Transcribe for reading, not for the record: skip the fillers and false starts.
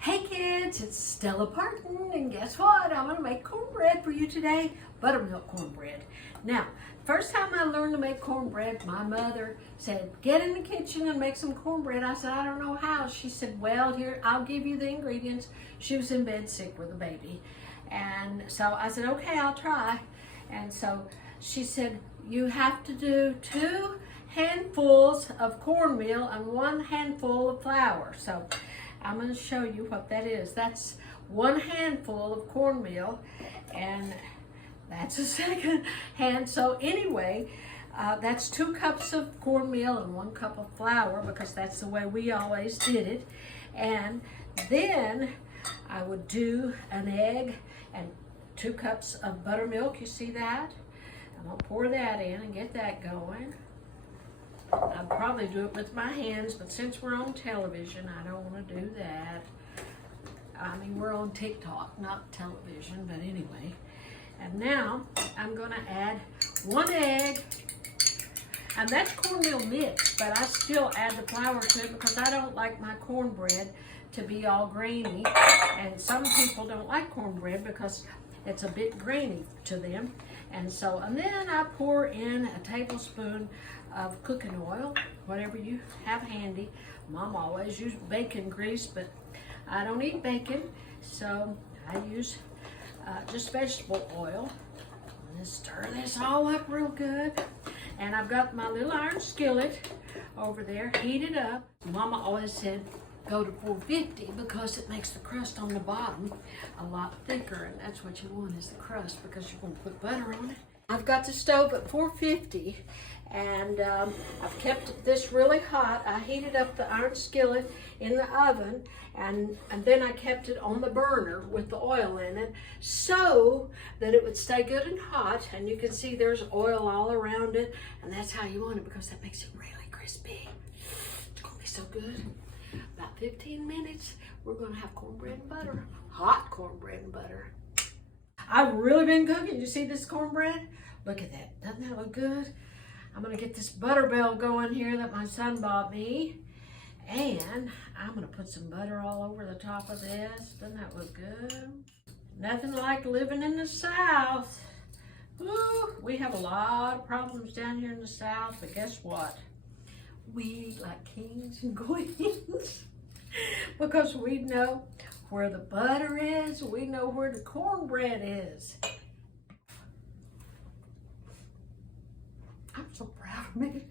Hey kids, it's Stella Parton, and guess what? I'm gonna make cornbread for you today, buttermilk cornbread. Now, first time I learned to make cornbread, my mother said, get in the kitchen and make some cornbread. I said, I don't know how. She said, well, here, I'll give you the ingredients. She was in bed sick with a baby. And so I said, okay, I'll try. And so she said, you have to do 2 handfuls of cornmeal and 1 handful of flour. So I'm going to show you what that is. That's 1 handful of cornmeal, and that's a second hand. So anyway, that's 2 cups of cornmeal and 1 cup of flour, because that's the way we always did it. And then I would do an egg and 2 cups of buttermilk. You see that? I'm going to pour that in and get that going. I'd probably do it with my hands, but since we're on television, I don't want to do that. I mean, we're on TikTok, not television, but anyway. And now I'm going to add 1 egg, and that's cornmeal mixed, but I still add the flour to it because I don't like my cornbread to be all grainy, and some people don't like cornbread because it's a bit grainy to them. And then I pour in a tablespoon of cooking oil, whatever you have handy. Mom always used bacon grease, but I don't eat bacon, so I use just vegetable oil. And stir this all up real good. And I've got my little iron skillet over there heated up. Mama always said, go to 450 because it makes the crust on the bottom a lot thicker, and that's what you want, is the crust, because you're going to put butter on it. I've got the stove at 450, and I've kept this really hot. I heated up the iron skillet in the oven, and then I kept it on the burner with the oil in it so that it would stay good and hot. And you can see there's oil all around it, and that's how you want it, because that makes it really crispy. It's going to be so good. About 15 minutes, we're going to have cornbread and butter. Hot cornbread and butter. I've really been cooking. You see this cornbread? Look at that. Doesn't that look good? I'm going to get this butter bell going here that my son bought me. And I'm going to put some butter all over the top of this. Doesn't that look good? Nothing like living in the South. Woo, we have a lot of problems down here in the South, but guess what? We eat like kings and queens because we know where the butter is, we know where the cornbread is. I'm so proud of me.